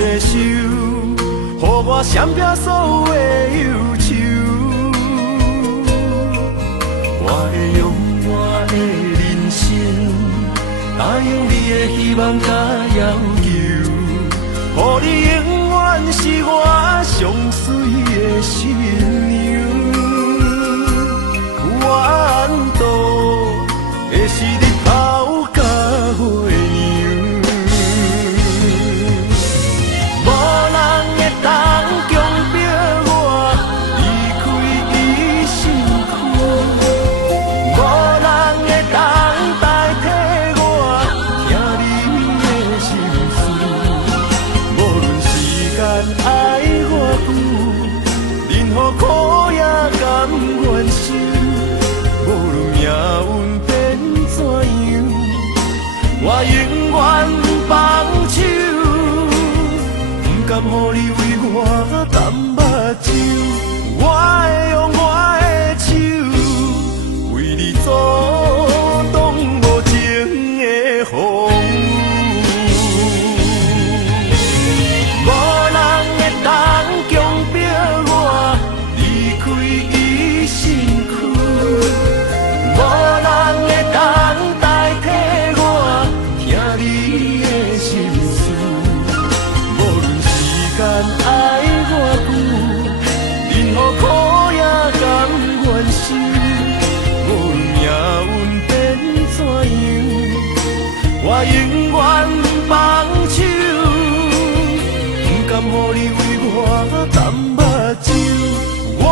个手，予我闪避所有的忧愁。我会用我的人生，答应你的希望甲要求，予你永远是我上水的新娘。缘途会是日头甲月亮，无人会当强迫我离开伊身躯，无人会当代替我听你的心事。无论时间爱我久，任何苦也甘愿受。无论命运变怎样，我永远放手，不甘予你为我淡目睭。我会用我的手，为你阻挡无情的风雨。无人会当强迫我离开伊身躯，无人会当代替我听你的心事。无论时间爱我久，任何苦也甘愿受。无论命运变怎样，我永远放手，不甘予你为我淡目睭。我